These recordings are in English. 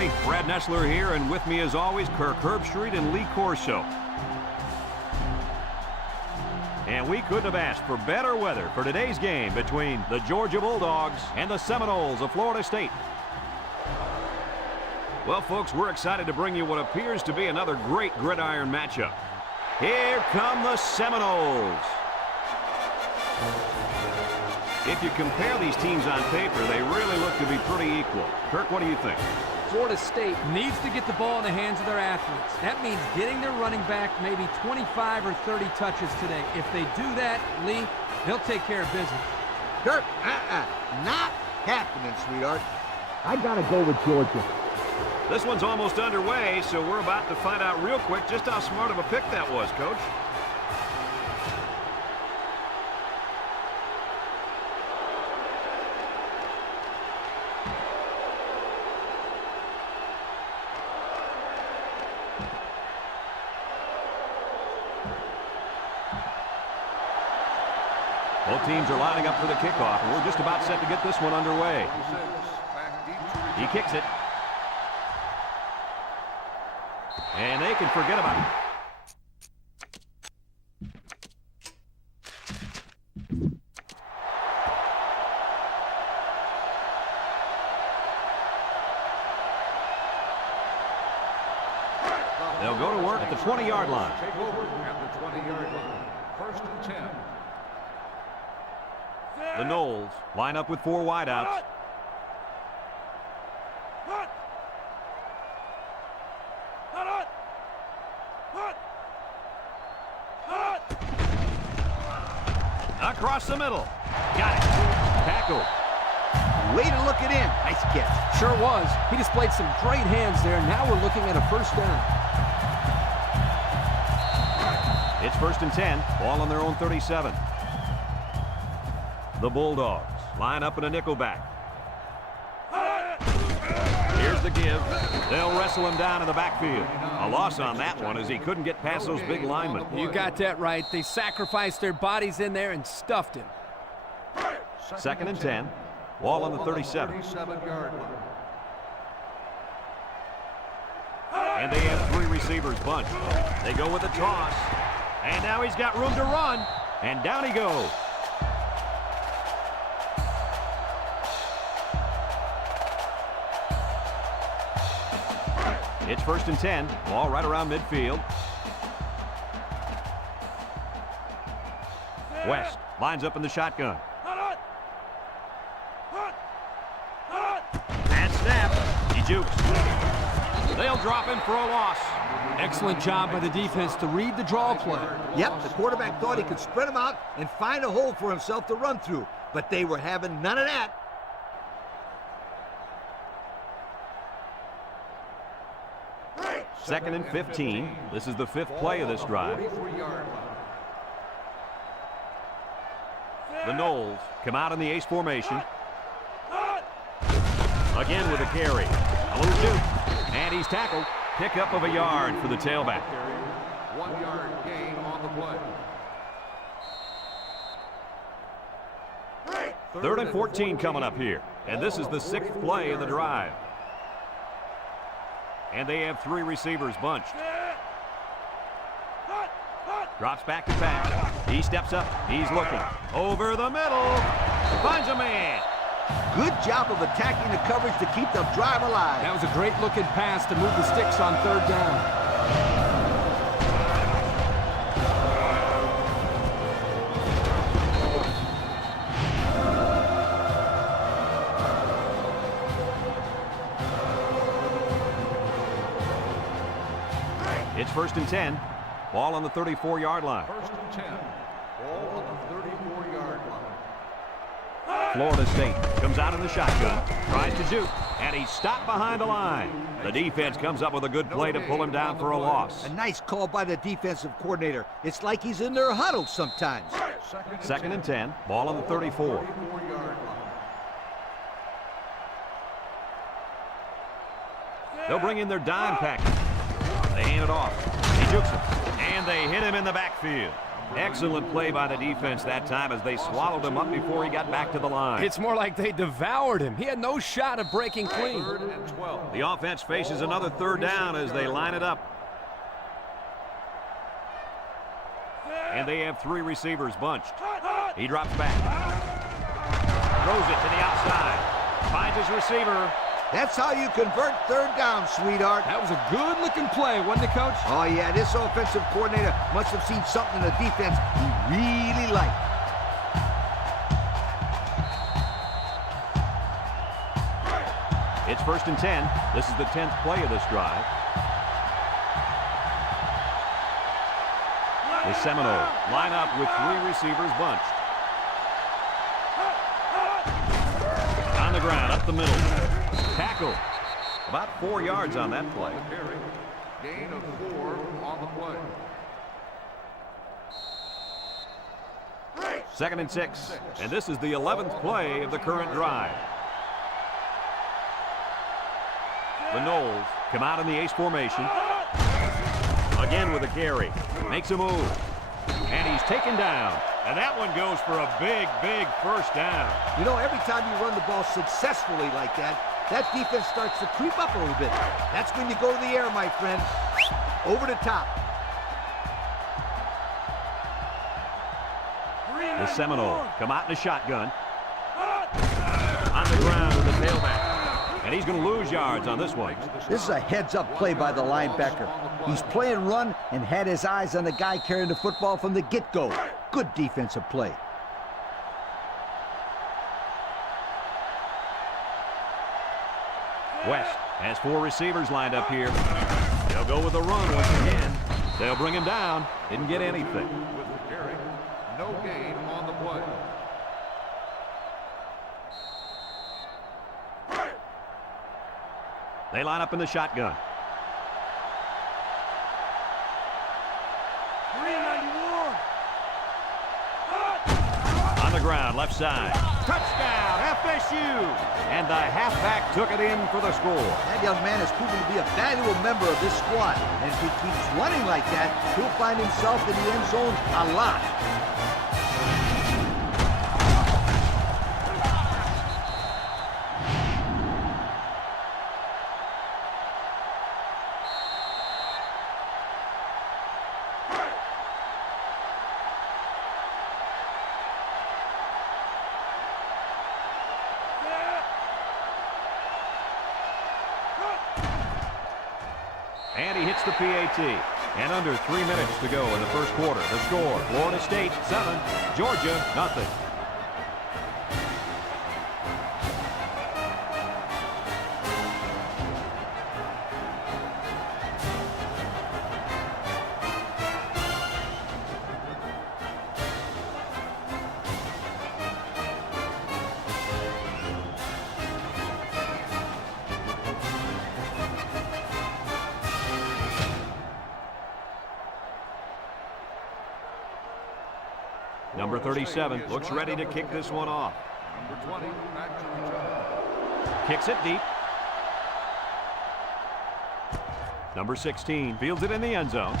everybody. Brad Nessler here, and with me as always, Kirk Herbstreit and Lee Corso. And we couldn't have asked for better weather for today's game between the Georgia Bulldogs and the Seminoles of Florida State. Well, folks, we're excited to bring you what appears to be another great gridiron matchup. Here come the Seminoles. If you compare these teams on paper, they really look to be pretty equal. Kirk, what do you think? Florida State needs to get the ball in the hands of their athletes. That means getting their running back maybe 25 or 30 touches today. If they do that, Lee, they'll take care of business. Kirk, not happening, sweetheart. I gotta go with Georgia. This one's almost underway, so we're about to find out real quick just how smart of a pick that was, Coach. Both teams are lining up for the kickoff, and we're just about set to get this one underway. He kicks it. And they can forget about it. They'll go to work at the 20-yard line. Take over at the 20-yard line. 1st and 10. The Noles line up with 4 wideouts. Across the middle. Got it. Tackle. Way to look it in. Nice catch. Sure was. He displayed some great hands there. Now we're looking at a first down. It's 1st and 10. Ball on their own 37. The Bulldogs line up in a nickel back. Here's the give. They'll wrestle him down in the backfield. A loss on that one as he couldn't get past those big linemen. You got that right. They sacrificed their bodies in there and stuffed him. 2nd and 10. Ball on the 37. And they have 3 receivers bunched. They go with a toss. And now he's got room to run. And down he goes. It's 1st and 10. Ball right around midfield. West lines up in the shotgun. And snap. He jukes. They'll drop him for a loss. Excellent job by the defense to read the draw play. Yep, the quarterback thought he could spread them out and find a hole for himself to run through, but they were having none of that. Second and 15. This is the 5th play of this drive. The Noles come out in the ace formation. Again with a carry. A little juke. And he's tackled. Pickup of a yard for the tailback. 1-yard gain on the play. 3rd and 14 coming up here. And this is the 6th play of the drive. And they have 3 receivers bunched. Drops back to pass. He steps up. He's looking. Over the middle. Finds a man. Good job of attacking the coverage to keep the drive alive. That was a great looking pass to move the sticks on 3rd down. It's 1st and 10. Ball on the 34-yard line. 1st and 10. Ball on the 34-yard line. Florida State comes out in the shotgun, tries to juke, and he's stopped behind the line. The defense comes up with a good play to pull him down for a loss. A nice call by the defensive coordinator. It's like he's in their huddle sometimes. 2nd and 10. Ball on the 34. They'll bring in their dime package. They hand it off. He jukes him, and they hit him in the backfield. Excellent play by the defense that time as they swallowed him up before he got back to the line. It's more like they devoured him. He had no shot of breaking clean. 3rd and 12. The offense faces another 3rd down as they line it up. And they have 3 receivers bunched. He drops back. Throws it to the outside. Finds his receiver. That's how you convert 3rd down, sweetheart. That was a good-looking play, wasn't it, Coach? Oh, yeah, this offensive coordinator must have seen something in the defense he really liked. It's 1st and 10. This is the 10th play of this drive. The Seminoles line up with 3 receivers bunched. On the ground, up the middle. Tackle. About 4 yards on that play. Gain of 4 on the play. 2nd and 6. And this is the 11th play of the current drive. The Noles come out in the ace formation. Again with a carry. Makes a move. And he's taken down. And that one goes for a big, big 1st down. You know, every time you run the ball successfully like that, that defense starts to creep up a little bit. That's when you go to the air, my friend. Over the top. The Seminoles come out in a shotgun. On the ground with the tailback. And he's going to lose yards on this one. This is a heads-up play by the linebacker. He's playing run and had his eyes on the guy carrying the football from the get-go. Good defensive play. West has 4 receivers lined up here. They'll go with the run once again. They'll bring him down. Didn't get anything. With the carry. No gain on the play. They line up in the shotgun. On the ground, left side. Touchdown, FSU! And the halfback took it in for the score. That young man has proven to be a valuable member of this squad. And if he keeps running like that, he'll find himself in the end zone a lot. And he hits the PAT. And under 3 minutes to go in the 1st quarter. The score, Florida State 7, Georgia nothing. Number 37 looks ready to kick this one off. Number 20, back to return. Kicks it deep. Number 16 fields it in the end zone.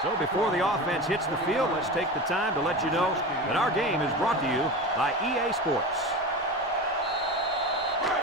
So before the offense hits the field, let's take the time to let you know that our game is brought to you by EA Sports.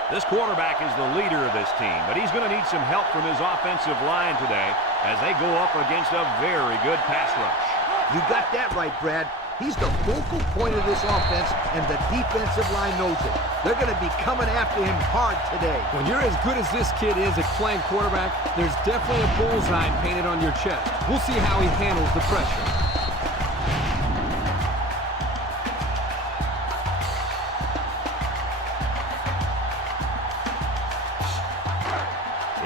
This quarterback is the leader of this team, but he's going to need some help from his offensive line today as they go up against a very good pass rush. You got that right, Brad. He's the focal point of this offense, and the defensive line knows it. They're going to be coming after him hard today. When you're as good as this kid is at playing quarterback, there's definitely a bullseye painted on your chest. We'll see how he handles the pressure.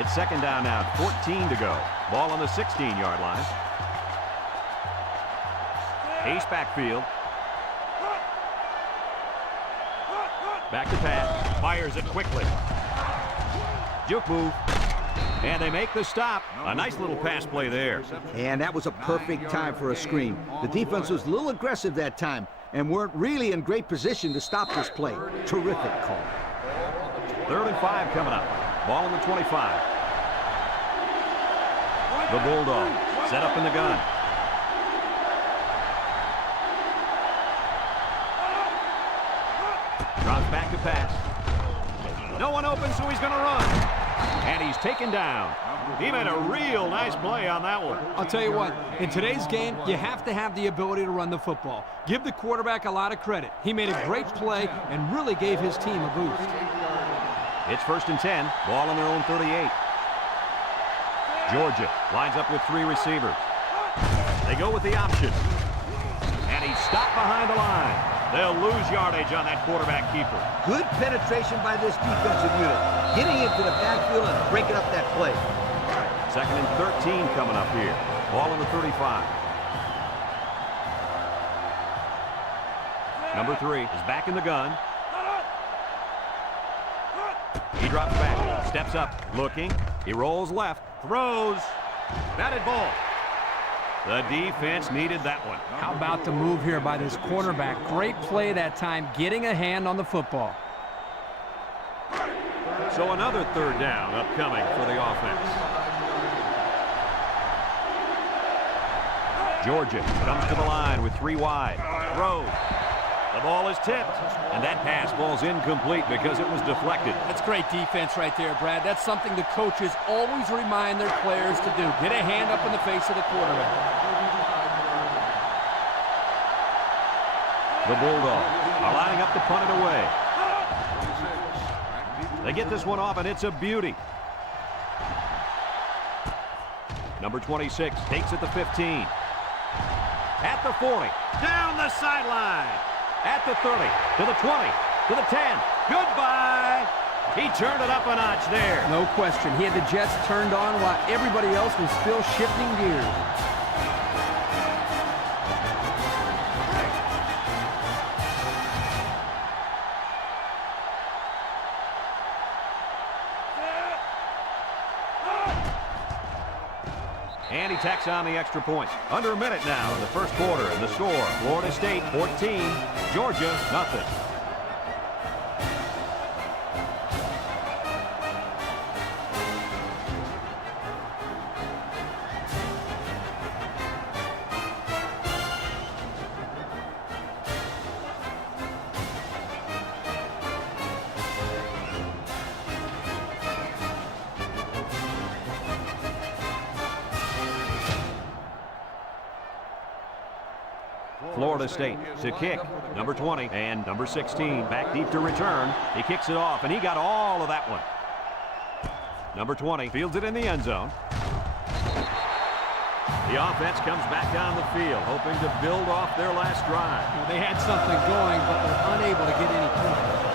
It's 2nd down now, 14 to go. Ball on the 16-yard line. Ace backfield. Back to Pat. Fires it quickly. Juke move. And they make the stop. A nice little pass play there. And that was a perfect time for a screen. The defense was a little aggressive that time and weren't really in great position to stop this play. Terrific call. 3rd and 5 coming up. Ball on the 25. The Bulldogs set up in the gun. Drops back to pass. No one open, so he's going to run. And he's taken down. He made a real nice play on that one. I'll tell you what, in today's game, you have to have the ability to run the football. Give the quarterback a lot of credit. He made a great play and really gave his team a boost. It's 1st and 10. Ball on their own 38. Georgia lines up with 3 receivers. They go with the option. And he's stopped behind the line. They'll lose yardage on that quarterback keeper. Good penetration by this defensive unit. Getting into the backfield and breaking up that play. 2nd and 13 coming up here. Ball on the 35. Number 3 is back in the gun. He drops back, steps up, looking. He rolls left, throws. Batted ball. The defense needed that one. How about the move here by this cornerback? Great play that time, getting a hand on the football. So another 3rd down upcoming for the offense. Georgia comes to the line with 3 wide. Throws. The ball is tipped, and that pass ball's incomplete because it was deflected. That's great defense right there, Brad. That's something the coaches always remind their players to do. Get a hand up in the face of the quarterback. The Bulldogs are lining up to punt it away. They get this one off, and it's a beauty. Number 26 takes it to 15. At the 40, down the sideline. At the 30, to the 20, to the 10. Goodbye. He turned it up a notch there. No question. He had the Jets turned on while everybody else was still shifting gears. And he tacks on the extra point. Under a minute now in the first quarter, and the score, Florida State 14, Georgia nothing. Florida State to kick. Number 20 and number 16 back deep to return. He kicks it off, and he got all of that one. Number 20 fields it in the end zone. The offense comes back down the field, hoping to build off their last drive. Well, they had something going, but they're unable to get any points.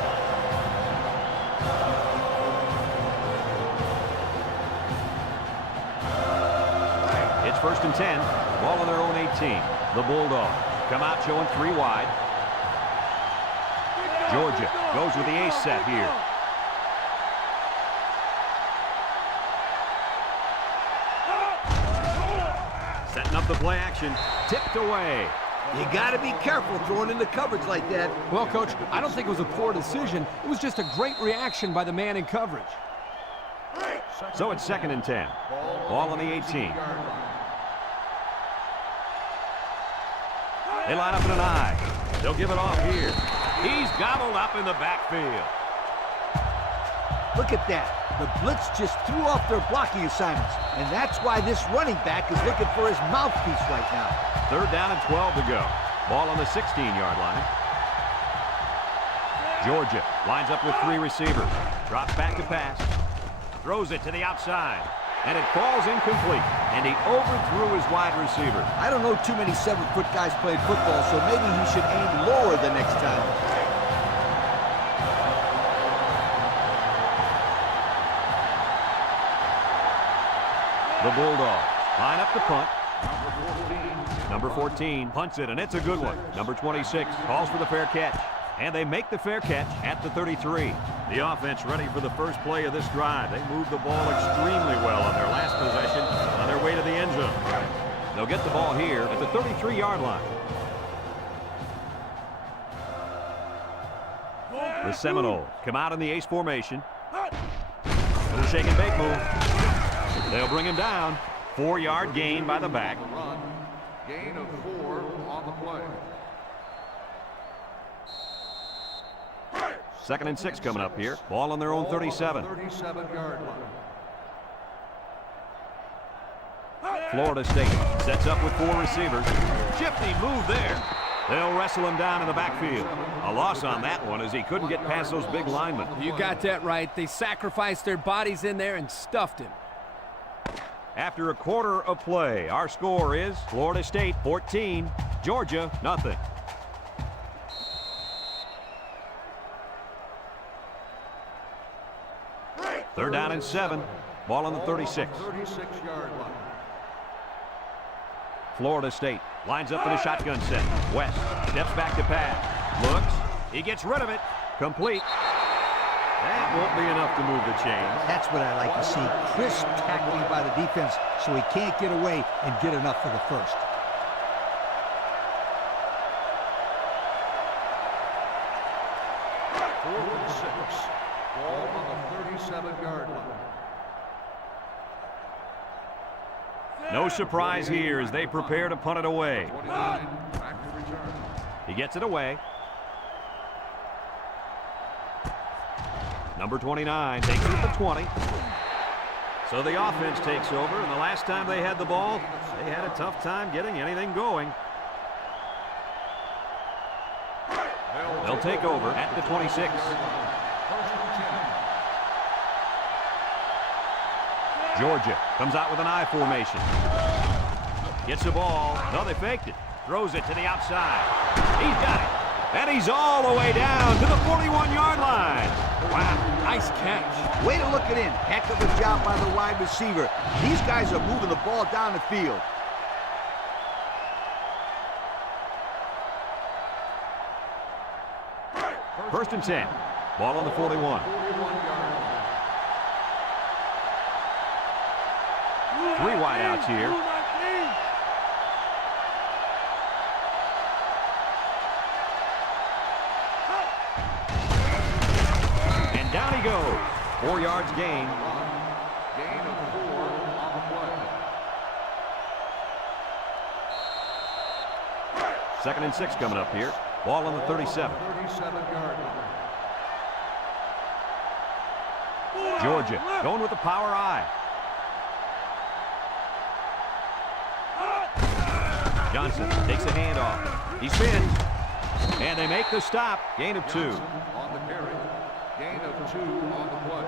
It's 1st and 10. Ball on their own 18. The Bulldogs come out showing 3 wide. Georgia goes with the ace set here. Setting up the play action. Tipped away. You got to be careful throwing in the coverage like that. Well, Coach, I don't think it was a poor decision. It was just a great reaction by the man in coverage. So it's 2nd and 10. Ball on the 18. They line up in an I. They'll give it off here. He's gobbled up in the backfield. Look at that. The blitz just threw off their blocking assignments. And that's why this running back is looking for his mouthpiece right now. 3rd down and 12 to go. Ball on the 16-yard line. Georgia lines up with 3 receivers. Drops back to pass. Throws it to the outside. And it falls incomplete. And he overthrew his wide receiver. I don't know too many 7-foot guys playing football, so maybe he should aim lower the next time. The Bulldogs line up to punt. Number 14 punts it, and it's a good one. Number 26 calls for the fair catch. And they make the fair catch at the 33. The offense ready for the first play of this drive. They moved the ball extremely well on their last possession on their way to the end zone. They'll get the ball here at the 33-yard line. The Seminoles come out in the ace formation. Little shake and bake move. They'll bring him down. 4-yard gain by the back. Gain of 4 on the play. 2nd and 6 coming up here. Ball on their own 37. 37-yard line. Florida State sets up with 4 receivers. Shifty move there. They'll wrestle him down in the backfield. A loss on that one as he couldn't get past those big linemen. You got that right. They sacrificed their bodies in there and stuffed him. After a quarter of play, our score is Florida State 14, Georgia nothing. Third down and 7. Ball on the 36. 36-yard line. Florida State lines up in a shotgun set. West steps back to pass. Looks. He gets rid of it. Complete. That won't be enough to move the chains. That's what I like to see. Crisp tackling by the defense so he can't get away and get enough for the first. Fourth and 6. Ball on the 37-yard line. No surprise here as they prepare to punt it away. 29, back to return. He gets it away. Number 29 takes it at the 20. So the offense takes over, and the last time they had the ball, they had a tough time getting anything going. They'll take over at the 26. Georgia comes out with an I formation. Gets the ball. No, they faked it. Throws it to the outside. He's got it. And he's all the way down to the 41-yard line. Wow, nice catch. Way to look it in. Heck of a job by the wide receiver. These guys are moving the ball down the field. First and 10. Ball on the 41. 3 wideouts here. And down he goes. 4 yards gain. Gain of 4 on the play. 2nd and 6 coming up here. Ball on the 37. 37-yard line. Georgia going with the power I. Johnson takes a handoff. He spins. And they make the stop. Gain of 2. On the carry. Gain of 2 on the play.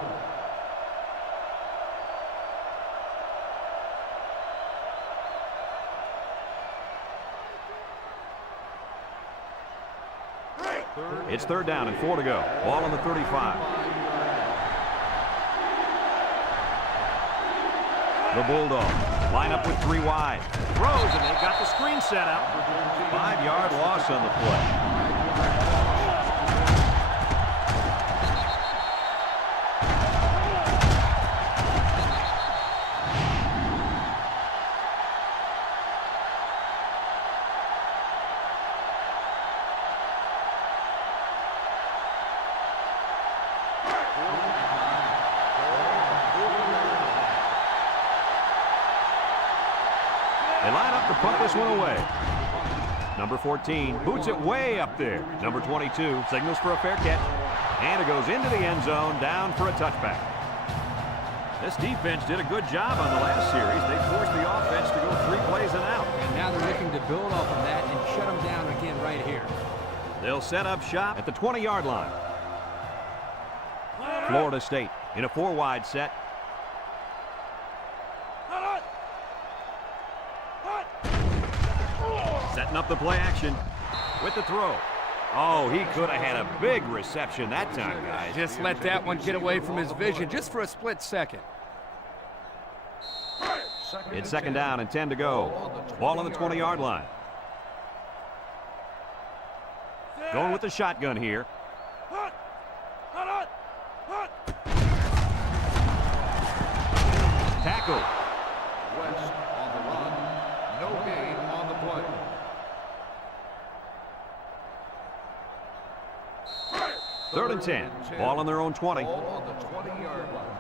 It's 3rd down and 4 to go. Ball on the 35. The Bulldogs line up with 3 wide. Throws, and they've got the screen set up. 5-yard loss on the play. They line up to punt this one away. Number 14 boots it way up there. Number 22 signals for a fair catch. And it goes into the end zone, down for a touchback. This defense did a good job on the last series. They forced the offense to go 3 plays and out. And now they're looking to build off of that and shut them down again right here. They'll set up shop at the 20-yard line. Florida State in a 4-wide set. Setting up the play action with the throw. Oh, he could have had a big reception that time, guys. Just let that one get away from his vision just for a split second. It's 2nd down and 10 to go. Ball on the 20-yard line. Going with the shotgun here. Tackle. West on the run. No gain on the play. 3rd and 10. Ball on their own 20. Ball on the 20-yard line.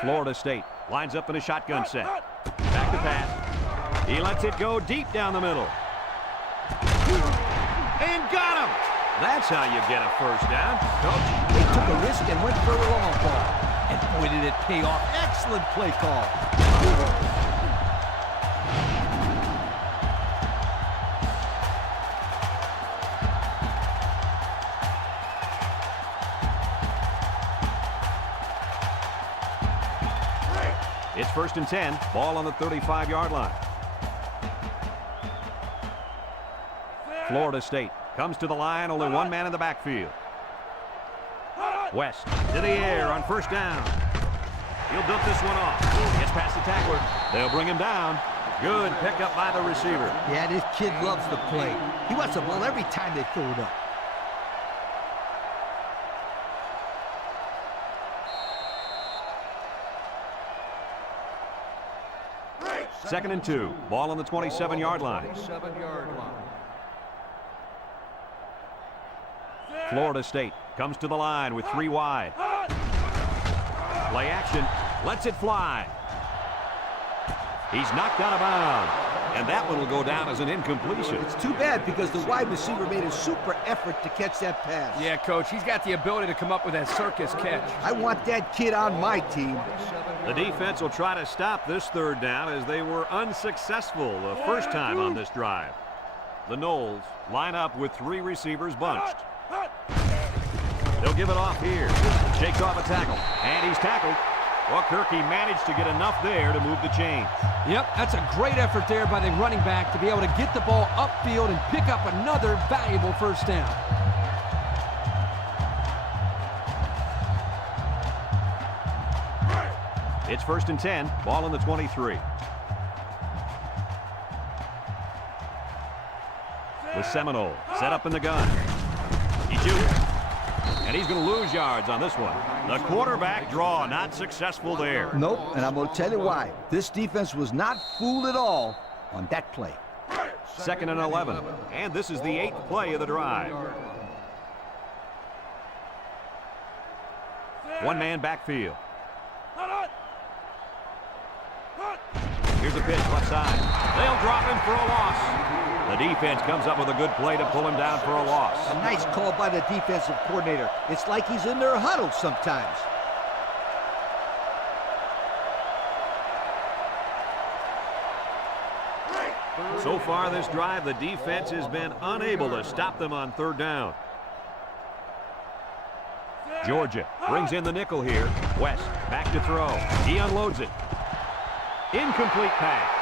Florida State lines up in a shotgun set. Back to pass. He lets it go deep down the middle. And got him! That's how you get a first down. Coach? They took a risk and went for a long ball. And boy, did it pay off. Excellent play call. It's 1st and 10. Ball on the 35-yard line. Florida State comes to the line. Only one man in the backfield. West to the air on 1st down. He'll dump this one off. Gets past the tackler. They'll bring him down. Good pickup by the receiver. Yeah, this kid loves the play. He wants the ball every time they throw it up. Second and 2. Ball on the 27-yard line. 27-yard line. Florida State comes to the line with 3 wide. Play action. Lets it fly. He's knocked out of bounds. And that one will go down as an incompletion. It's too bad because the wide receiver made a super effort to catch that pass. Yeah, Coach, he's got the ability to come up with that circus catch. I want that kid on my team. The defense will try to stop this 3rd down as they were unsuccessful the first time on this drive. The Noles line up with 3 receivers bunched. They'll give it off here. Shakes off a tackle. And he's tackled. Well, Kirk, he managed to get enough there to move the chains. Yep, that's a great effort there by the running back to be able to get the ball upfield and pick up another valuable first down. It's 1st and 10. Ball on the 23. The Seminole set up in the gun. He shoots. And he's going to lose yards on this one. The quarterback draw not successful there. Nope, and I'm going to tell you why. This defense was not fooled at all on that play. 2nd and 11. And this is the 8th play of the drive. One man backfield. Here's a pitch left side. They'll drop him for a loss. The defense comes up with a good play to pull him down for a loss. A nice call by the defensive coordinator. It's like he's in their huddle sometimes. So far this drive, the defense has been unable to stop them on 3rd down. Georgia brings in the nickel here. West back to throw. He unloads it. Incomplete pass.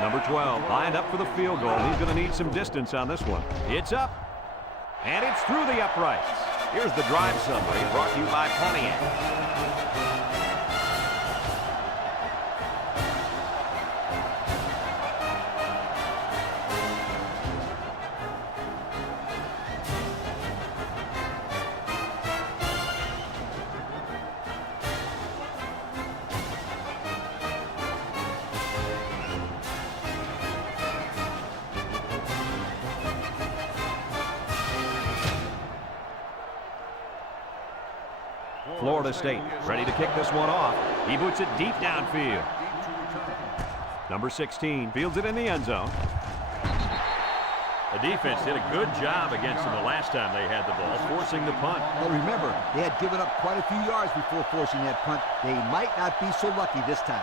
Number 12 lined up for the field goal. He's going to need some distance on this one. It's up, and it's through the uprights. Here's the drive summary brought to you by Pontiac. Florida State ready to kick this one off. He boots it deep downfield. Number 16 fields it in the end zone. The defense did a good job against them the last time they had the ball, forcing the punt. Well, remember, they had given up quite a few yards before forcing that punt. They might not be so lucky this time.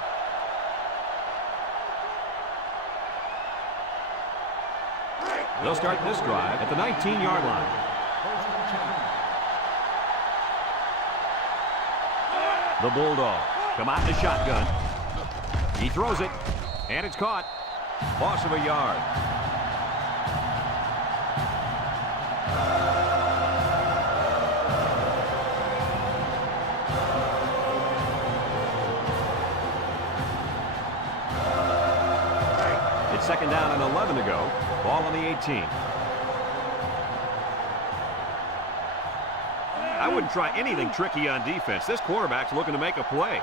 They'll start this drive at the 19-yard line. The Bulldogs come out in the shotgun. He throws it, and it's caught. Loss of a yard. It's 2nd down and 11 to go. Ball on the 18. I wouldn't try anything tricky on defense. This quarterback's looking to make a play.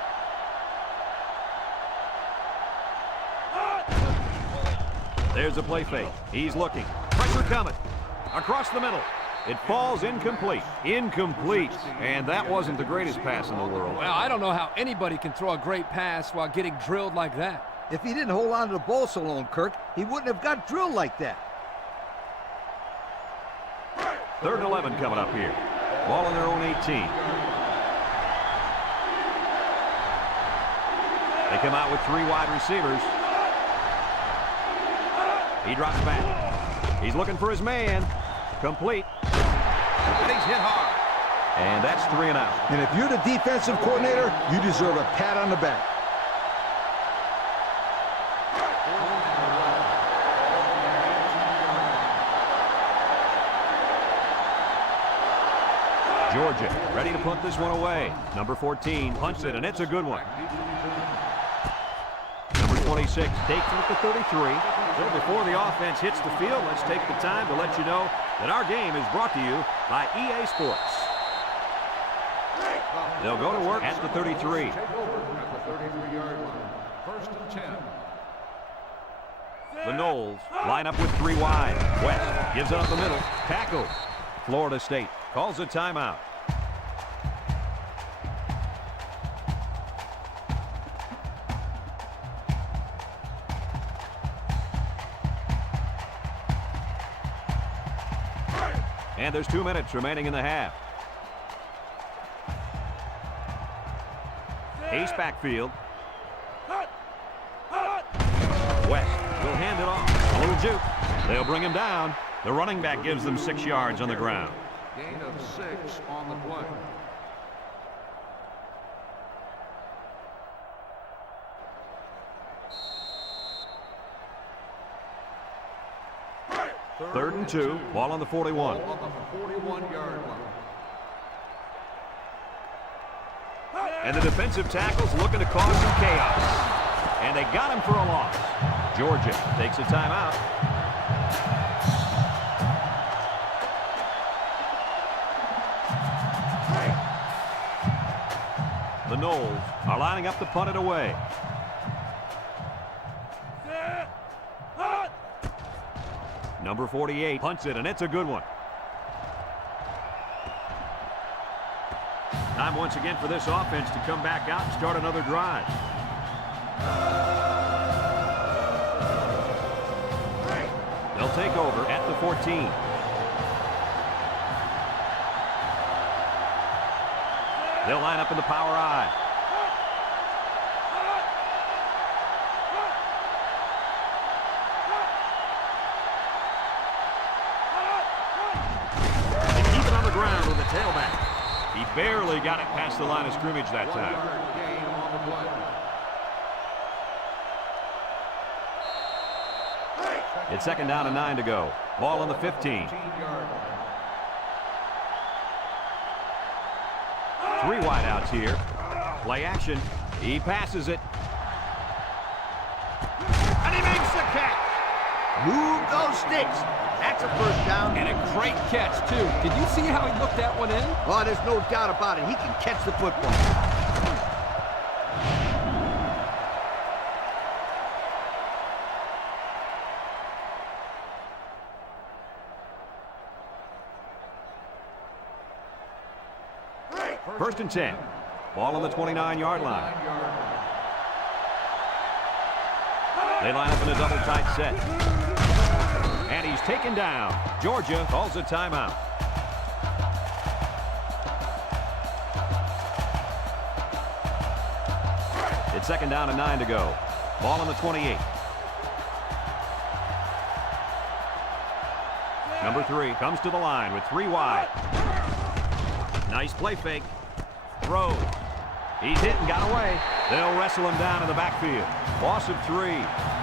There's a play fake. He's looking. Pressure coming. Across the middle. It falls incomplete. Incomplete. And that wasn't the greatest pass in the world. Well, I don't know how anybody can throw a great pass while getting drilled like that. If he didn't hold on to the ball so long, Kirk, he wouldn't have got drilled like that. 3rd and 11 coming up here. Ball on their own 18. They come out with 3 wide receivers. He drops back. He's looking for his man. Complete. And he's hit hard. And that's 3 and out. And if you're the defensive coordinator, you deserve a pat on the back. Georgia ready to punt this one away. Number 14 punts it, and it's a good one. Number 26 takes it at the 33. Well, before the offense hits the field, let's take the time to let you know that our game is brought to you by EA Sports. They'll go to work at the 33. Take over at the 33-yard line. 1st and 10. The Noles line up with 3 wide. West gives it up the middle. Tackle. Florida State calls a timeout. And there's 2 minutes remaining in the half. Ace backfield. West will hand it off. A little juke. They'll bring him down. The running back gives them 6 yards on the ground. Gain of 6 on the play. Third and 2. Ball on the 41. Ball on the 41-yard line. And the defensive tackle's looking to cause some chaos. And they got him for a loss. Georgia takes a timeout. The Noles are lining up to punt it away. Number 48 punts it, and it's a good one. Time once again for this offense to come back out and start another drive. They'll take over at the 14. They'll line up in the power I. They keep it on the ground with the tailback. He barely got it past the line of scrimmage that time. 1-yard gain on the play. It's 2nd down and 9 to go. Ball on the 15. 15-yard line. 3 wideouts here. Play action. He passes it. And he makes the catch. Move those sticks. That's a 1st down. And a great catch, too. Did you see how he looked that one in? Oh, there's no doubt about it. He can catch the football. First and 10. Ball on the 29-yard line. They line up in a double tight set. And he's taken down. Georgia calls a timeout. It's 2nd down and 9 to go. Ball on the 28. Number 3 comes to the line with 3 wide. Nice play fake. Throws. He's hit and got away. They'll wrestle him down in the backfield. Loss of 3.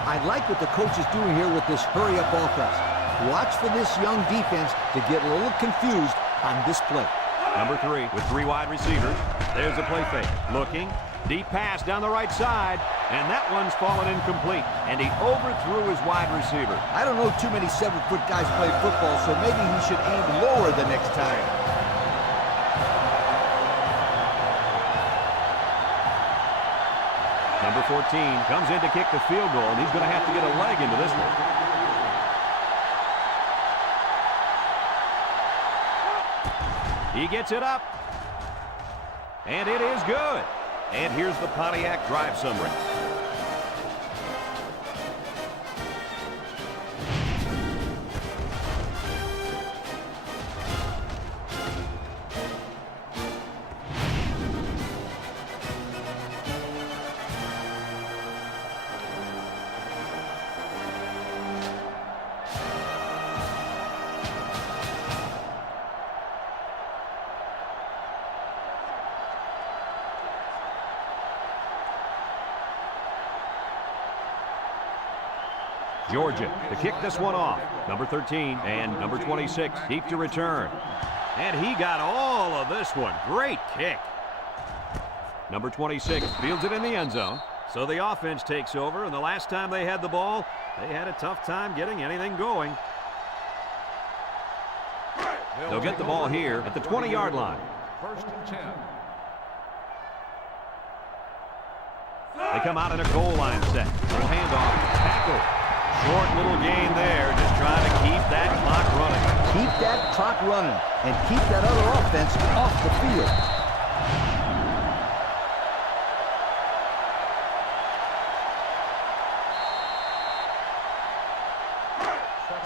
I like what the coach is doing here with this hurry-up offense. Watch for this young defense to get a little confused on this play. Number 3 with 3 wide receivers. There's a play fake. Looking. Deep pass down the right side. And that one's fallen incomplete. And he overthrew his wide receiver. I don't know too many 7-foot guys play football, so maybe he should aim lower the next time. Number 14 comes in to kick the field goal, and he's going to have to get a leg into this one. He gets it up. And it is good. And here's the Pontiac drive summary. Georgia to kick this one off. Number 13 and number 26 deep to return. And he got all of this one. Great kick. Number 26 fields it in the end zone. So the offense takes over, and the last time they had the ball, they had a tough time getting anything going. They'll get the ball here at the 20-yard line. 1st and 10. They come out in a goal line set. Little handoff. Tackle. Short little gain there, just trying to keep that clock running. Keep that clock running and keep that other offense off the field.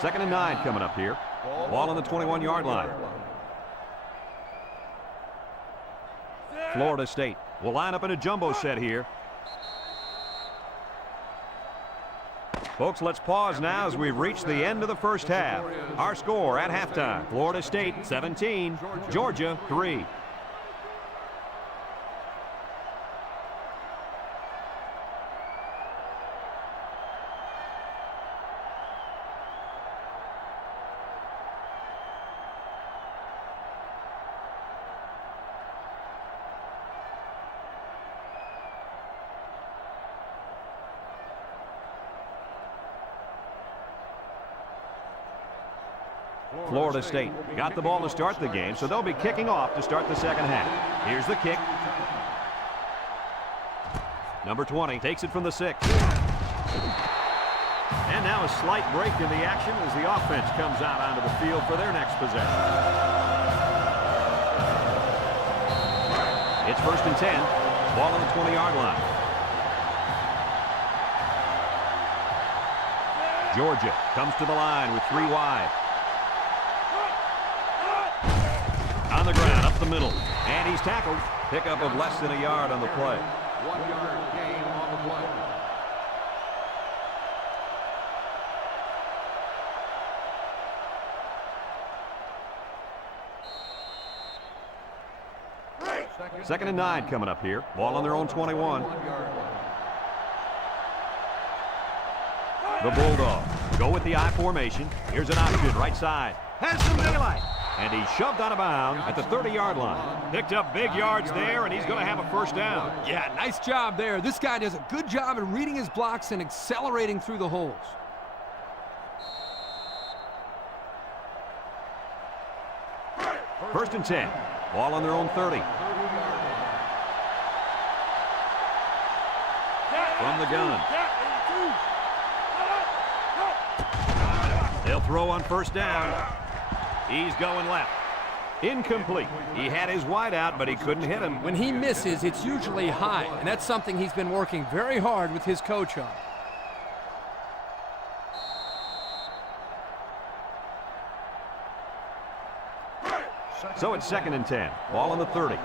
Second and 9 coming up here. Ball on the 21-yard line. Florida State will line up in a jumbo set here. Folks, let's pause now as we've reached the end of the first half. Our score at halftime, Florida State 17, Georgia 3. Florida State got the ball to start the game, so they'll be kicking off to start the second half. Here's the kick. Number 20 takes it from the 6. And now a slight break in the action as the offense comes out onto the field for their next possession. It's 1st and 10. Ball on the 20-yard line. Georgia comes to the line with 3 wide. On the ground, up the middle, and he's tackled. Pickup of less than a yard on the play. 1-yard gain on the play. Second and 9 coming up here. Ball on their own 21. The Bulldogs go with the I formation. Here's an option right side. Has some daylight. And he's shoved out of bounds at the 30-yard line. Picked up big yards there, and he's going to have a first down. Yeah, nice job there. This guy does a good job in reading his blocks and accelerating through the holes. First and 10. Ball on their own 30. From the gun. They'll throw on first down. He's going left. Incomplete. He had his wide out, but he couldn't hit him. When he misses, it's usually high, and that's something he's been working very hard with his coach on. So it's 2nd and 10. Ball on the 30.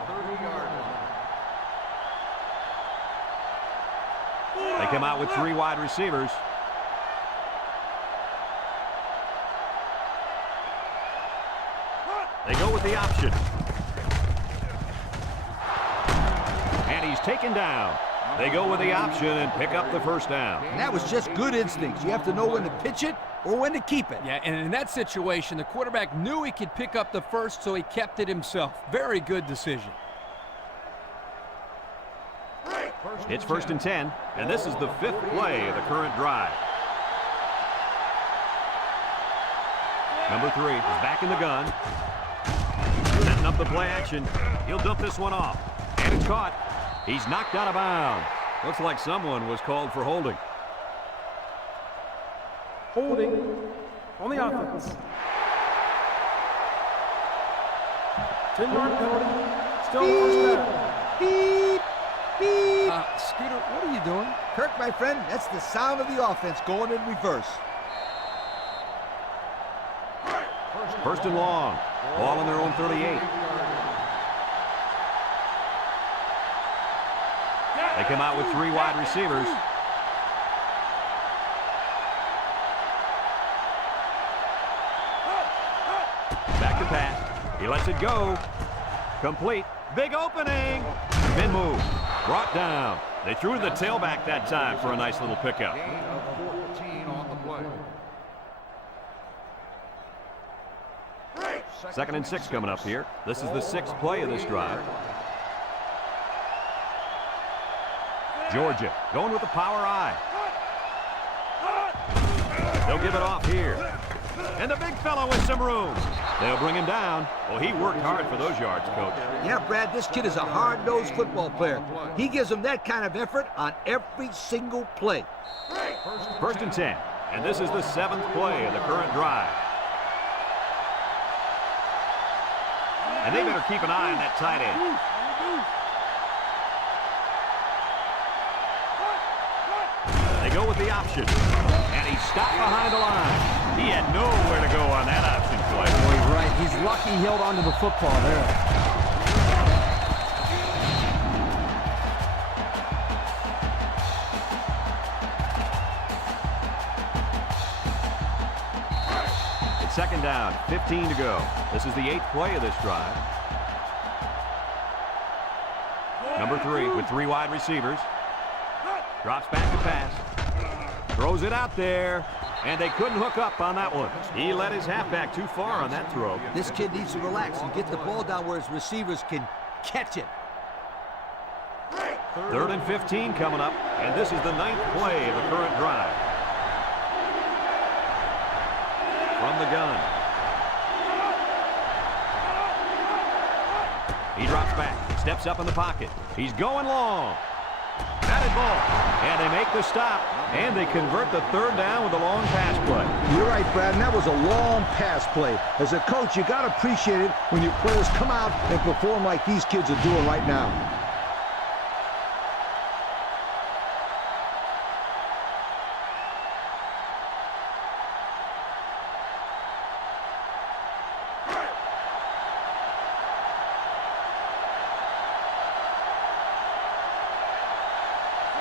They come out with 3 wide receivers. They go with the option. And he's taken down. They go with the option and pick up the first down. And that was just good instincts. You have to know when to pitch it or when to keep it. Yeah, and in that situation, the quarterback knew he could pick up the first, so he kept it himself. Very good decision. It's 1st and 10, and this is the 5th play of the current drive. Number 3 is back in the gun. Setting up the play action. He'll dump this one off. And it's caught. He's knocked out of bounds. Looks like someone was called for holding. Holding on the offense. 10-yard penalty. Still first down. Beep, beep. Scooter, what are you doing? Kirk, my friend, that's the sound of the offense going in reverse. First and long. Ball on their own 38. They come out with 3 wide receivers. Back to pass. He lets it go. Complete. Big opening. Spin move. Brought down. They threw the tailback that time for a nice little pickup. Gain of 14 on the play. Second and 6 coming up here. This is the 6th play of this drive. Georgia going with the power I. They'll give it off here. And the big fella with some room. They'll bring him down. Well, he worked hard for those yards, Coach. Yeah, Brad, this kid is a hard-nosed football player. He gives them that kind of effort on every single play. First and 10. And this is the 7th play of the current drive. And they better keep an eye on that tight end. They go with the option. And he stopped behind the line. He had nowhere to go on that option play. Boy, he's right. He's lucky he held onto the football there. It's second down, 15 to go. This is the 8th play of this drive. Number 3 with 3 wide receivers. Drops back to pass. Throws it out there. And they couldn't hook up on that one. He let his halfback too far on that throw. This kid needs to relax and get the ball down where his receivers can catch it. Third and 15 coming up. And this is the 9th play of the current drive. From the gun. He drops back. Steps up in the pocket. He's going long. Batted ball. And they make the stop. And they convert the 3rd down with a long pass play. You're right, Brad, and that was a long pass play. As a coach, you got to appreciate it when your players come out and perform like these kids are doing right now.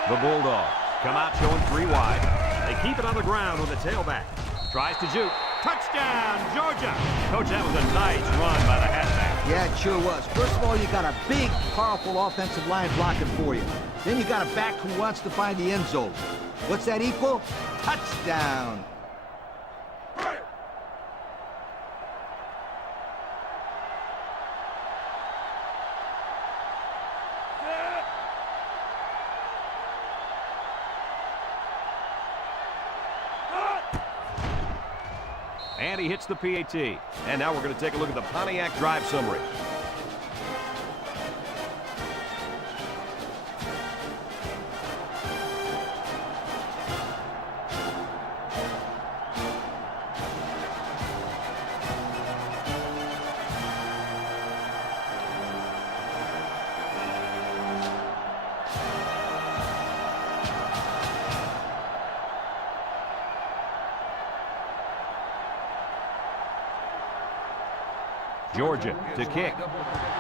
The Bulldogs come out showing 3 wide. They keep it on the ground with the tailback. Tries to juke. Touchdown, Georgia. Coach, that was a nice run by the halfback. Yeah, it sure was. First of all, you got a big, powerful offensive line blocking for you. Then you got a back who wants to find the end zone. What's that equal? Touchdown. And he hits the PAT. And now we're going to take a look at the Pontiac drive summary. Georgia to kick.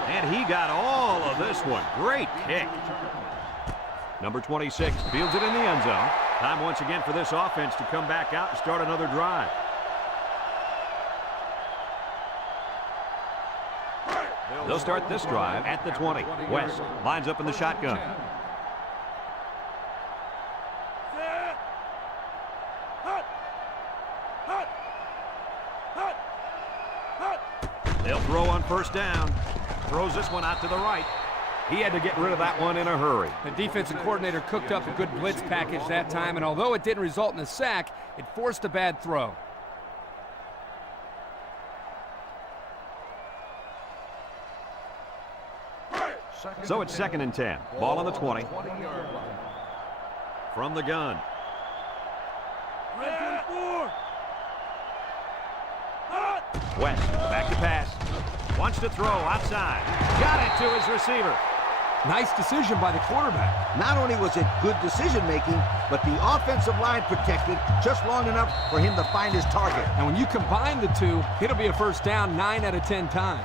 And he got all of this one. Great kick. Number 26 fields it in the end zone. Time once again for this offense to come back out and start another drive. They'll start this drive at the 20. West lines up in the shotgun. They'll throw on first down. Throws this one out to the right. He had to get rid of that one in a hurry. The defensive coordinator cooked up a good blitz package that time, and although it didn't result in a sack, it forced a bad throw. So it's second and 10. Ball on the 20. From the gun. West back to pass. Wants to throw outside. Got it to his receiver. Nice decision by the quarterback. Not only was it good decision-making, but the offensive line protected just long enough for him to find his target. And when you combine the two, it'll be a first down 9 out of 10 times.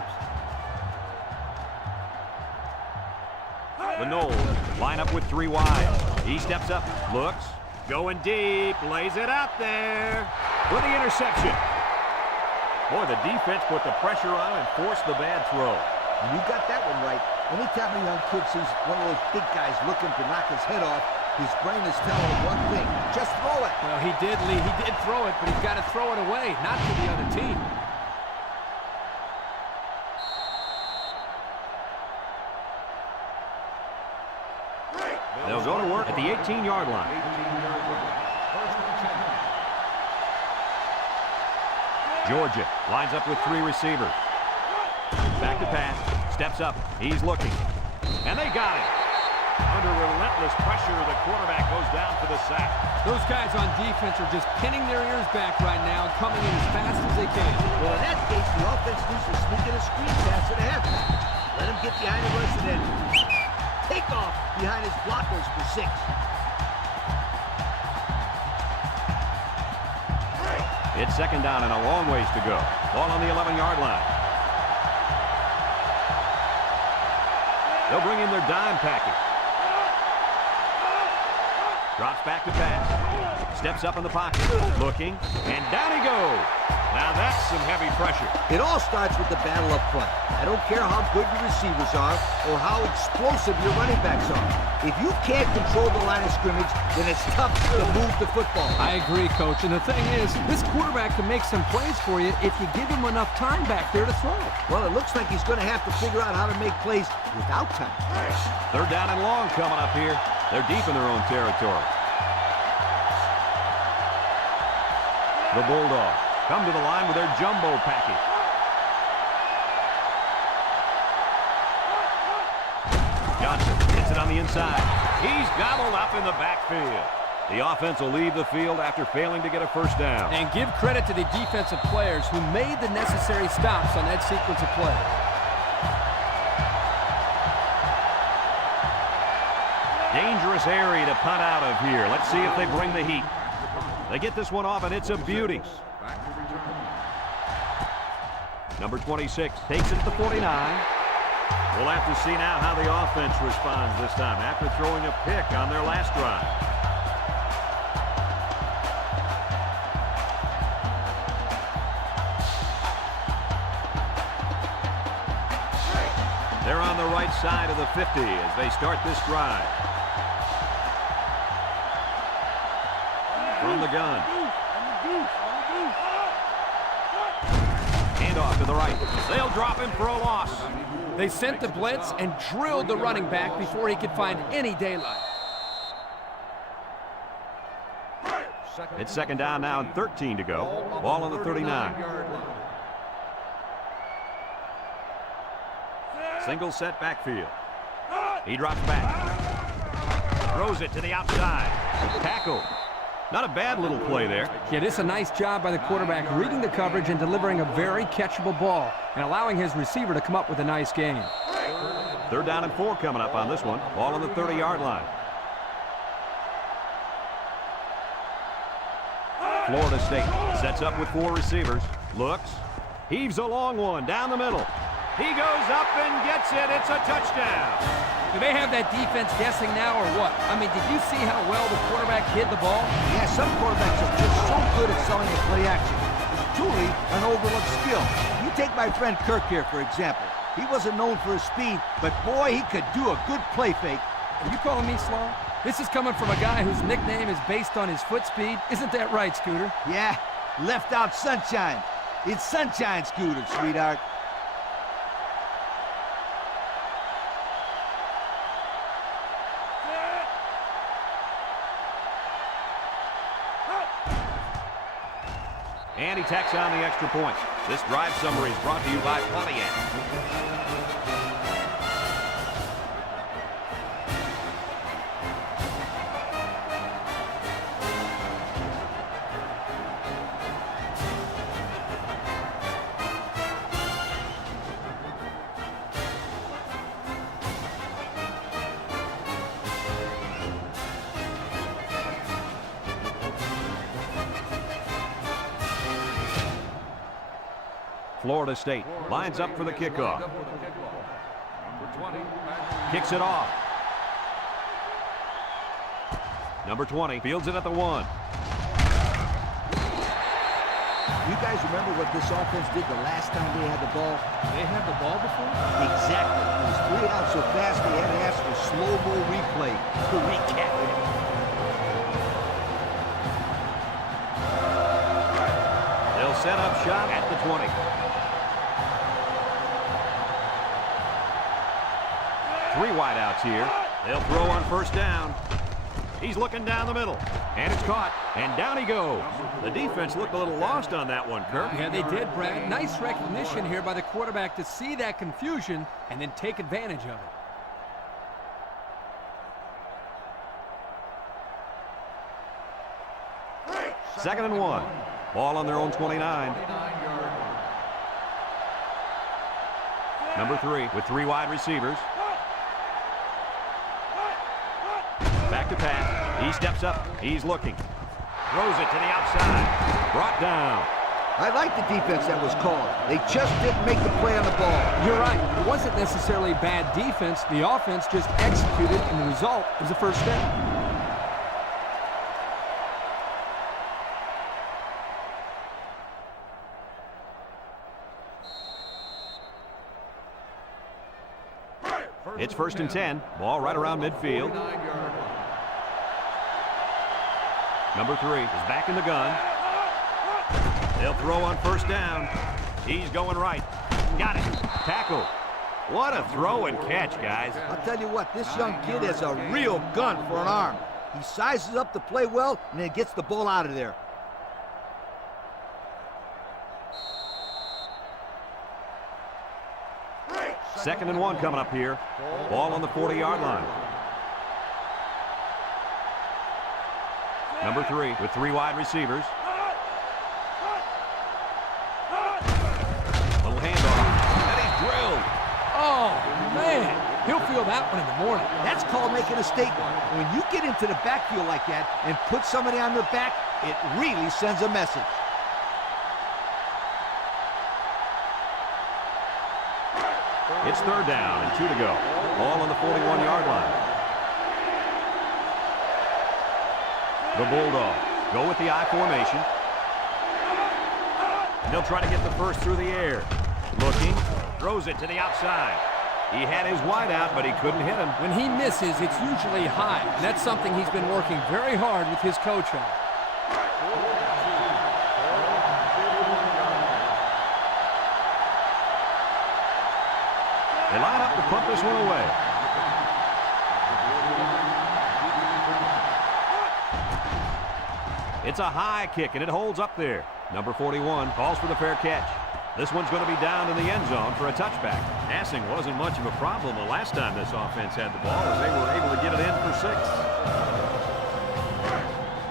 The Knowles line up with 3 wide. He steps up, looks, going deep, lays it out there for the interception. Boy, the defense put the pressure on and forced the bad throw. And you got that one right. Anytime a young kid sees one of those big guys looking to knock his head off, his brain is telling him one thing: just throw it. Well, he did, Lee. He did throw it, but he's got to throw it away, not to the other team. They'll go to work at the 18-yard line. Georgia lines up with 3 receivers. Back to pass. Steps up. He's looking. And they got it. Under relentless pressure, the quarterback goes down for the sack. Those guys on defense are just pinning their ears back right now and coming in as fast as they can. Well, in that case, the offense needs to sneak in a screen pass to the halfback. Let him get behind the rush and then take off behind his blockers for 6. It's second down and a long ways to go. Ball on the 11-yard line. They'll bring in their dime package. Drops back to pass. Steps up in the pocket. Looking. And down he goes. Now that's some heavy pressure. It all starts with the battle up front. I don't care how good your receivers are or how explosive your running backs are. If you can't control the line of scrimmage, then it's tough to move the football. I agree, Coach. And the thing is, this quarterback can make some plays for you if you give him enough time back there to throw. Well, it looks like he's going to have to figure out how to make plays without time. 3rd down and long coming up here. They're deep in their own territory. The Bulldogs come to the line with their jumbo package. Johnson hits it on the inside. He's gobbled up in the backfield. The offense will leave the field after failing to get a first down. And give credit to the defensive players who made the necessary stops on that sequence of plays. Dangerous area to punt out of here. Let's see if they bring the heat. They get this one off, and it's a beauty. Number 26 takes it to the 49. We'll have to see now how the offense responds this time after throwing a pick on their last drive. They're on the right side of the 50 as they start this drive. From the gun. Hand off to the right. They'll drop him for a loss. They sent the blitz and drilled the running back before he could find any daylight. It's second down now and 13 to go. Ball on the 39. Single set backfield. He drops back. Throws it to the outside. Tackle. Not a bad little play there. Yeah, this is a nice job by the quarterback reading the coverage and delivering a very catchable ball and allowing his receiver to come up with a nice gain. 3rd down and 4 coming up on this one. Ball on the 30-yard line. Florida State sets up with 4 receivers. Looks. Heaves a long one down the middle. He goes up and gets it. It's a touchdown. Do they have that defense guessing now or what? I mean, did you see how well the quarterback hid the ball? Yeah, some quarterbacks are just so good at selling the play action. It's truly an overlooked skill. You take my friend Kirk here, for example. He wasn't known for his speed, but boy, he could do a good play fake. Are you calling me slow? This is coming from a guy whose nickname is based on his foot speed. Isn't that right, Scooter? Yeah, left out sunshine. It's sunshine, Scooter, sweetheart. And he tacks on the extra point. This drive summary is brought to you by Pontiac. Florida State lines up for the kickoff. Number 20, Kicks it off. Number 20 fields it at the 1. You guys remember what this offense did the last time they had the ball? They had the ball before? Exactly. It was 3 out so fast they had to ask for slow-mo replay to recap it. They'll set up shot at the 20. Three wideouts here. They'll throw on first down. He's looking down the middle. And it's caught. And down he goes. The defense looked a little lost on that one, Kirk. Yeah, they did, Brad. Nice recognition here by the quarterback to see that confusion and then take advantage of it. 2nd and 1. Ball on their own 29. Number 3 with 3 wide receivers. Back to pass. He steps up. He's looking. Throws it to the outside. Brought down. I like the defense that was called. They just didn't make the play on the ball. You're right. It wasn't necessarily bad defense. The offense just executed, and the result was a first down. It's 1st and 10. Ball right around midfield. Number 3 is back in the gun. They'll throw on first down. He's going right. Got it. Tackle. What a throw and catch, guys. I'll tell you what, this young kid has a real gun for an arm. He sizes up to play well and then gets the ball out of there. Second and 1 coming up here. Ball on the 40-yard line. Number 3 with 3 wide receivers. Little handoff. And he's drilled. Oh, man. He'll feel that one in the morning. That's called making a statement. When you get into the backfield like that and put somebody on their back, it really sends a message. It's 3rd down and 2 to go. Ball on the 41-yard line. The Bulldogs go with the I formation. And they'll try to get the first through the air. Looking, throws it to the outside. He had his wide out, but he couldn't hit him. When he misses, it's usually high. And that's something he's been working very hard with his coach on. They line up to punt this one away. It's a high kick, and it holds up there. Number 41 calls for the fair catch. This one's going to be down in the end zone for a touchback. Passing wasn't much of a problem the last time this offense had the ball, as they were able to get it in for 6.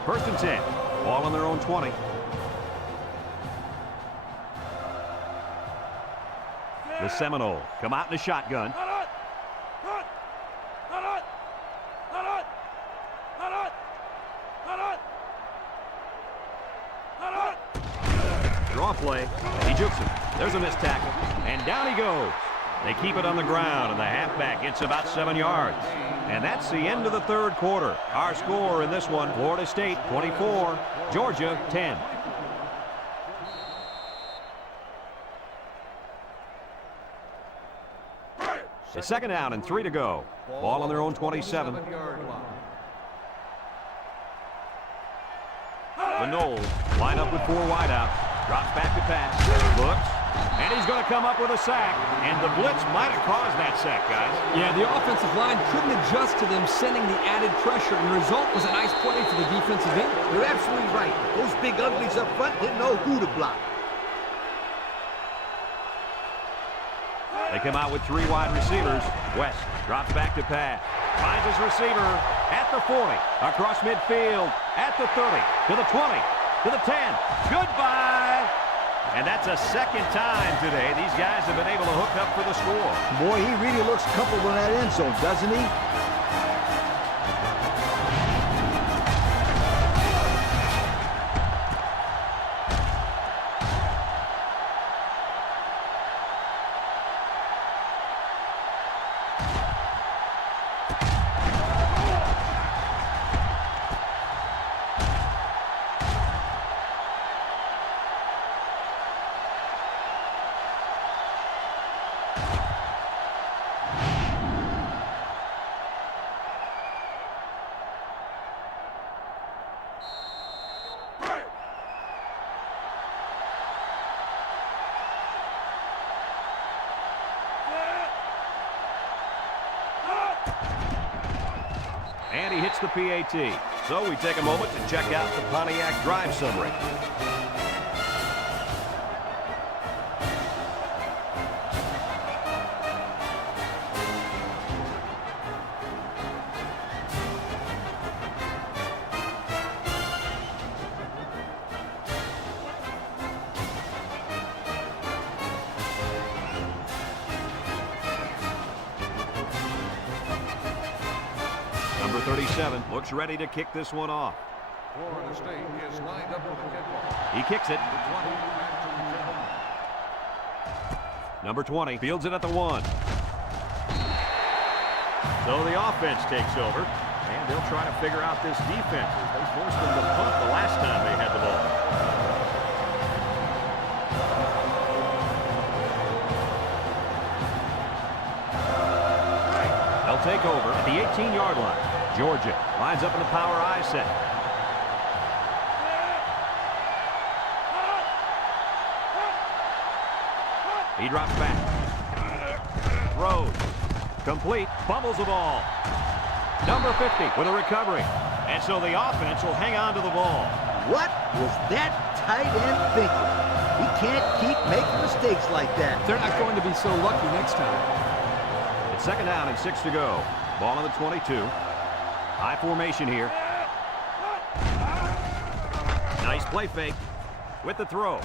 1st and 10. Ball on their own 20. The Seminoles come out in a shotgun. Draw play. He jukes him. There's a missed tackle. And down he goes. They keep it on the ground, and the halfback gets about 7 yards. And that's the end of the 3rd quarter. Our score in this one, Florida State 24, Georgia 10. It's 2nd down and 3 to go. Ball on their own 27. The Noles line up with 4 wideouts. Drops back to pass. Looks. And he's going to come up with a sack. And the blitz might have caused that sack, guys. Yeah, the offensive line couldn't adjust to them sending the added pressure. And the result was a nice play for the defensive end. You're absolutely right. Those big uglies up front didn't know who to block. They come out with 3 wide receivers. West drops back to pass. Finds his receiver at the 40. Across midfield. At the 30. To the 20. To the 10. Goodbye. And that's a 2nd time today these guys have been able to hook up for the score. Boy, he really looks comfortable in that end zone, doesn't he? And he hits the PAT. So we take a moment to check out the Pontiac drive summary. Number 37 looks ready to kick this one off. Florida State is lined up with a kickoff. He kicks it. The 20 back to return. Number 20 fields it at the 1. So the offense takes over, and they'll try to figure out this defense as they forced them to punt the last time they had the ball. They'll take over at the 18-yard line. Georgia lines up in the power I set. He drops back. Throws. Complete. Fumbles the ball. Number 50 with a recovery. And so the offense will hang on to the ball. What was that tight end thinking? He can't keep making mistakes like that. They're not going to be so lucky next time. It's 2nd down and 6 to go. Ball on the 22. High formation here. Nice play fake with the throw.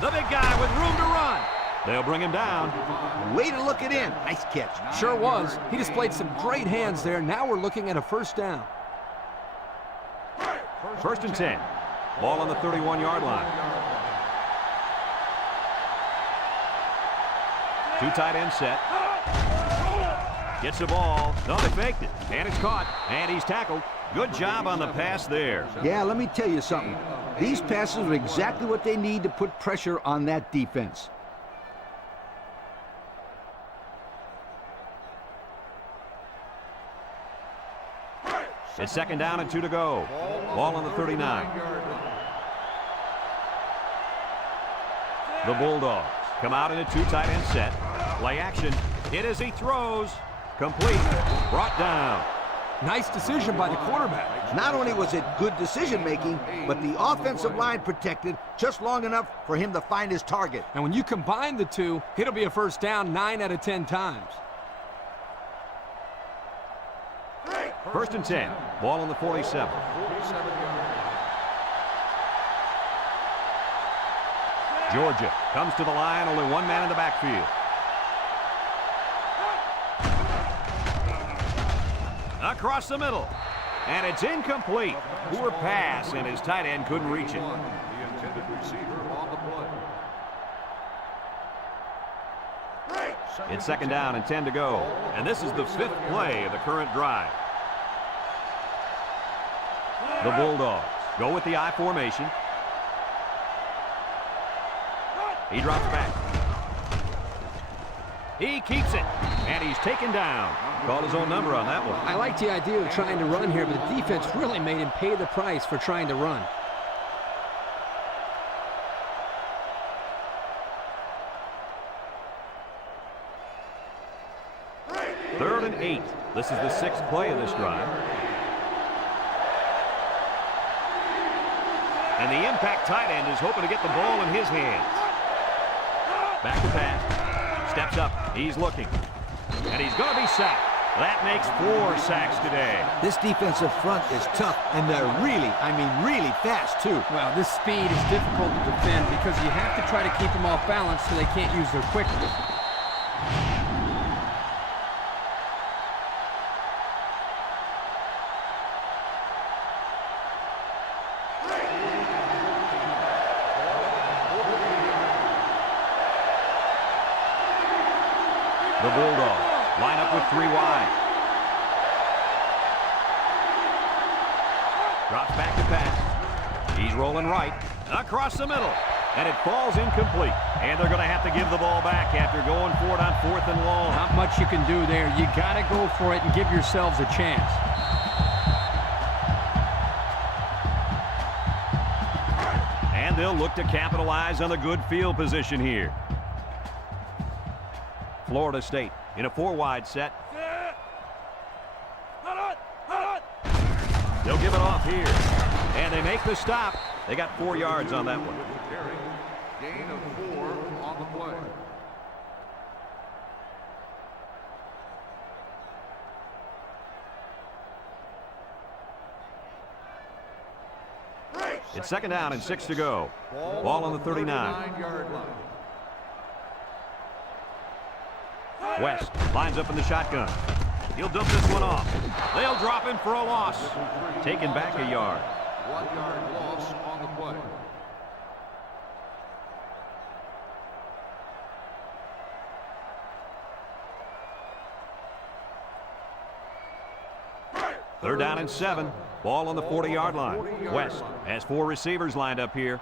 The big guy with room to run. They'll bring him down. Way to look it in. Nice catch. Sure was. He displayed some great hands there. Now we're looking at a first down. 1st and 10. Ball on the 31-yard line. 2 tight end set. Gets the ball. No, they faked it. And it's caught. And he's tackled. Good job on the pass there. Yeah, let me tell you something. These passes are exactly what they need to put pressure on that defense. It's 2nd down and 2 to go. Ball on the 39. The Bulldogs come out in a 2 tight end set. Play action. Hit as he throws. Complete. Brought down. Nice decision by the quarterback. Not only was it good decision-making, but the offensive line protected just long enough for him to find his target. And when you combine the two, it'll be a first down 9 out of 10 times. 1st and 10. Ball on the 47. Georgia comes to the line. Only one man in the backfield. Across the middle. And it's incomplete. Poor pass, and his tight end couldn't reach it. The intended receiver on the play. It's 2nd down and 10 to go. And this is the 5th play of the current drive. The Bulldogs go with the I formation. He drops back. He keeps it, and he's taken down. Called his own number on that one. I like the idea of trying to run here, but the defense really made him pay the price for trying to run. Third and 8. This is the 6th play of this drive. And the impact tight end is hoping to get the ball in his hands. Back to pass. Steps up. He's looking. And he's going to be sacked. That makes 4 sacks today. This defensive front is tough, and they're really, really fast, too. Well, this speed is difficult to defend because you have to try to keep them off balance so they can't use their quickness. The Bulldogs line up with 3 wide. Drops back to pass. He's rolling right. Across the middle. And it falls incomplete. And they're going to have to give the ball back after going for it on 4th and long. Not much you can do there. You got to go for it and give yourselves a chance. And they'll look to capitalize on the good field position here. Florida State in a 4 wide set. They'll give it off here. And they make the stop. They got 4 yards on that one. Gain of 4 on the play. It's 2nd down and 6 to go. Ball on the 39. 39-yard line. West lines up in the shotgun. He'll dump this one off. They'll drop him for a loss. Taken back a yard. 1-yard loss on the play. Third down and 7. Ball on the 40-yard line. West has 4 receivers lined up here.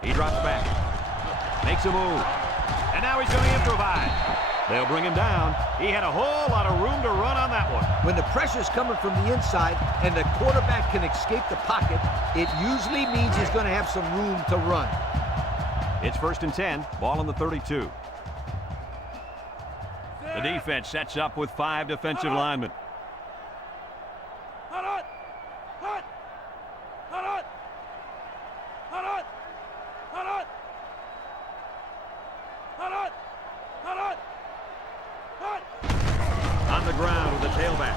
He drops back. Makes a move. And now he's going to improvise. They'll bring him down. He had a whole lot of room to run on that one. When the pressure's coming from the inside and the quarterback can escape the pocket, it usually means he's going to have some room to run. It's 1st and 10. Ball on the 32. The defense sets up with 5 defensive linemen. On the ground with the tailback.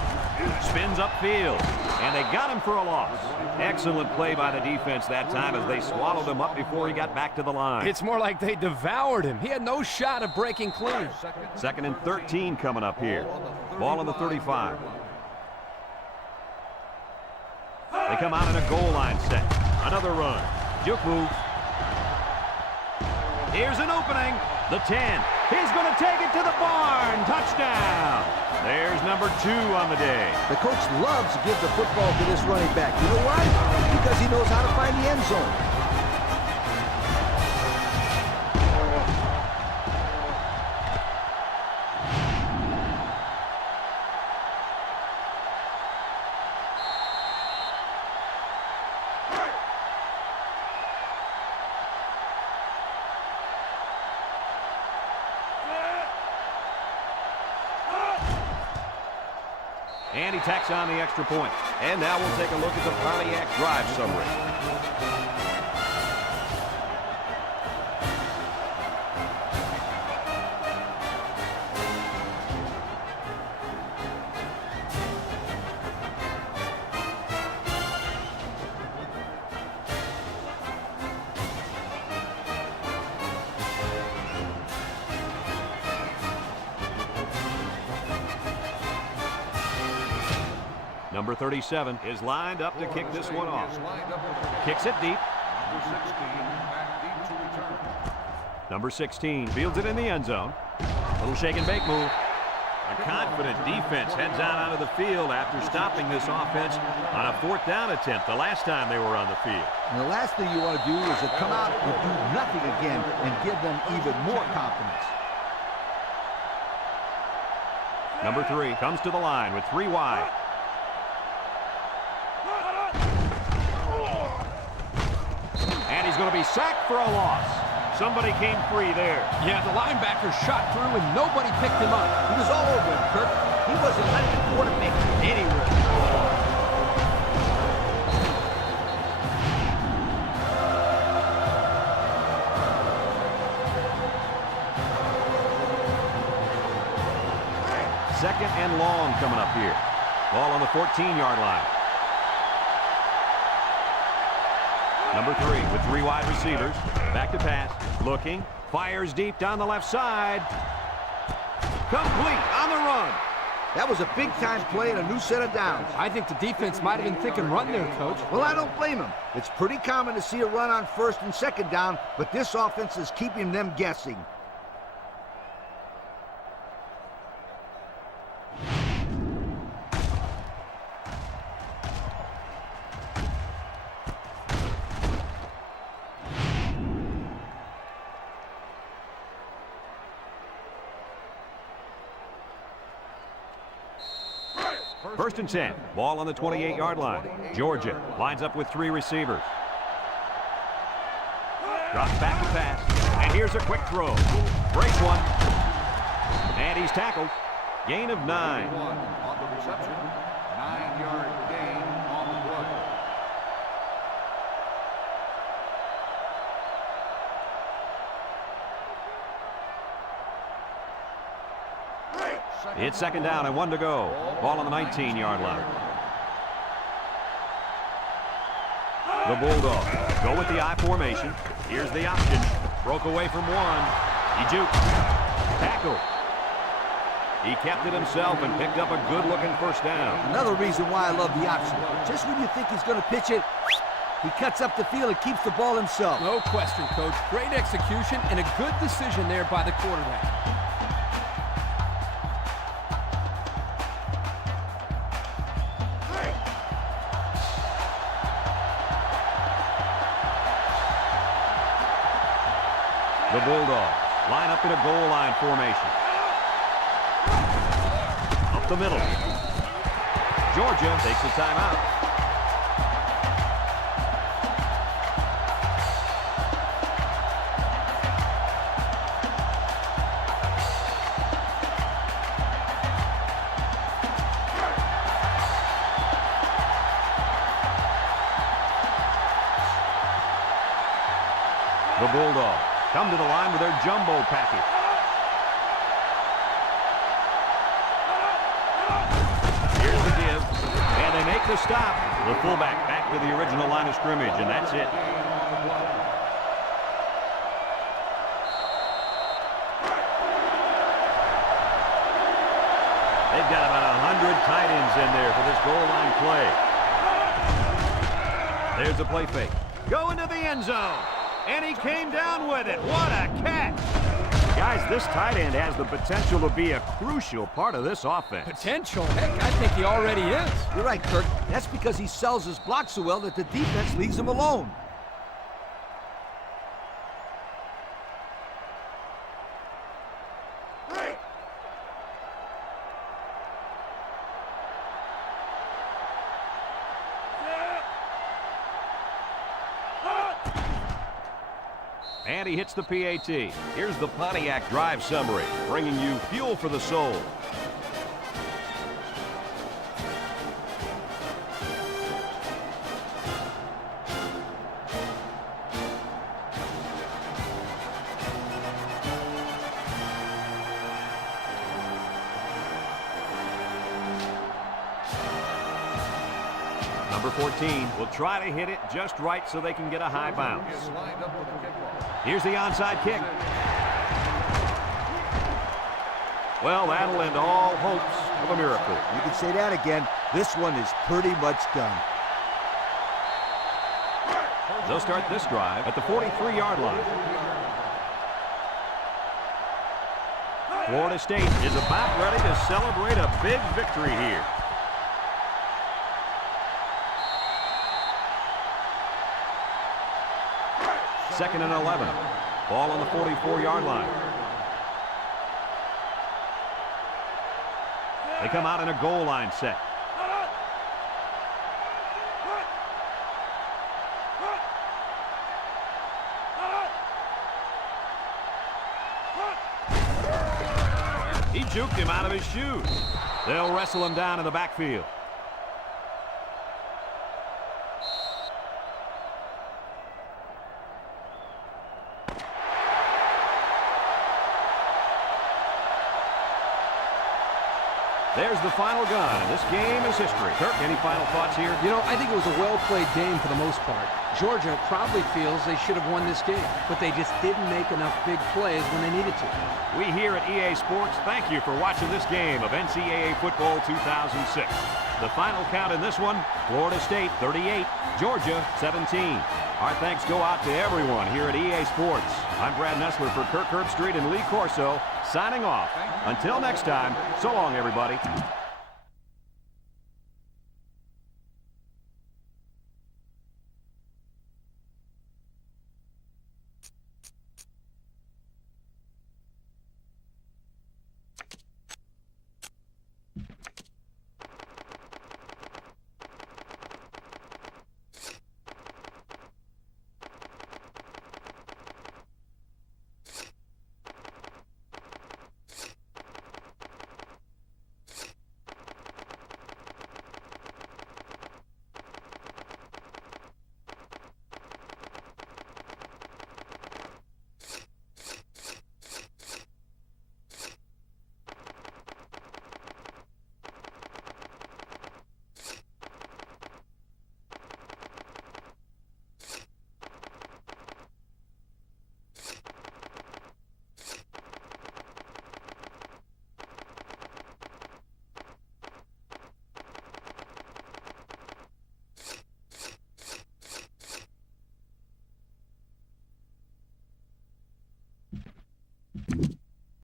Spins upfield. And they got him for a loss. Excellent play by the defense that time as they swallowed him up before he got back to the line. It's more like they devoured him. He had no shot of breaking clean. 2nd and 13 coming up here. Ball on the 35. They come out in a goal line set. Another run. Juke move. Here's an opening. The 10. He's going to take it to the barn. Touchdown. There's number 2 on the day. The coach loves to give the football to this running back. You know why? Because he knows how to find the end zone. And he tacks on the extra point. And now we'll take a look at the Pontiac drive summary. Number 37 is lined up to kick this one off. Kicks it deep. Number 16 fields it in the end zone. Little shake and bake move. A confident defense heads out onto the field after stopping this offense on a 4th down attempt the last time they were on the field. And the last thing you want to do is to come out and do nothing again and give them even more confidence. Number 3 comes to the line with 3 wide. And he's going to be sacked for a loss. Somebody came free there. Yeah, the linebacker shot through and nobody picked him up. He was all over him, Kirk. He wasn't letting the quarterback get anywhere. Second and long coming up here. Ball on the 14-yard line. Number 3 with 3 wide receivers. Back to pass. Looking. Fires deep down the left side. Complete on the run. That was a big-time play and a new set of downs. I think the defense might have been thinking run there, Coach. Well, I don't blame him. It's pretty common to see a run on 1st and 2nd down, but this offense is keeping them guessing. First and 10. Ball on the 28-yard line. Georgia lines up with 3 receivers. Drops back to pass. And here's a quick throw. Breaks one. And he's tackled. Gain of 9. On the reception. 9-yard gain on the play. It's second down and 1 to go. Ball on the 19-yard line. The Bulldogs go with the I formation. Here's the option. Broke away from one. He juked. Tackle. He kept it himself and picked up a good-looking first down. Another reason why I love the option. Just when you think he's going to pitch it, he cuts up the field and keeps the ball himself. No question, Coach. Great execution and a good decision there by the quarterback. The Bulldogs line up in a goal line formation. Up the middle. Georgia takes a timeout. The Bulldogs come to the line with their jumbo package. Here's the give, and they make the stop. The fullback back to the original line of scrimmage, and that's it. They've got about 100 tight ends in there for this goal line play. There's a play fake. Go into the end zone. And he came down with it. What a catch. Guys, this tight end has the potential to be a crucial part of this offense. Potential? Heck, I think he already is. You're right, Kirk. That's because he sells his block so well that the defense leaves him alone. And he hits the PAT. Here's the Pontiac drive summary, bringing you fuel for the soul. Number 14 will try to hit it just right so they can get a high bounce. Here's the onside kick. Well, that'll end all hopes of a miracle. You can say that again. This one is pretty much done. They'll start this drive at the 43-yard line. Florida State is about ready to celebrate a big victory here. Second and 11. Ball on the 44-yard line. They come out in a goal line set. He juked him out of his shoes. They'll wrestle him down in the backfield. There's the final gun, and this game is history. Kirk, any final thoughts here? You know, I think it was a well-played game for the most part. Georgia probably feels they should have won this game, but they just didn't make enough big plays when they needed to. We here at EA Sports thank you for watching this game of NCAA Football 2006. The final count in this one, Florida State 38, Georgia 17. Our thanks go out to everyone here at EA Sports. I'm Brad Nessler for Kirk Herbstreit and Lee Corso, signing off. Until next time, so long, everybody.